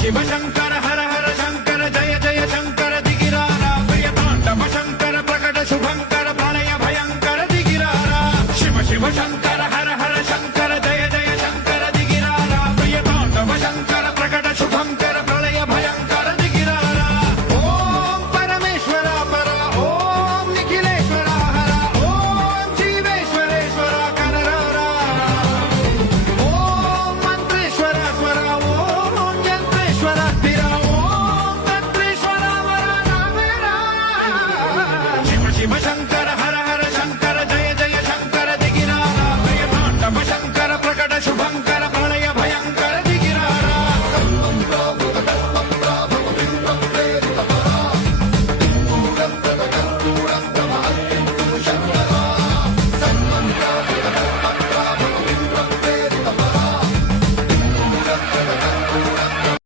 शिव शंकर हर हर शंकर जय जय शंकर दिगिरारा प्रिय तांडव शंकर प्रकट शुभंकर प्रणय भयंकर दिगिरारा शिव शिव शंकर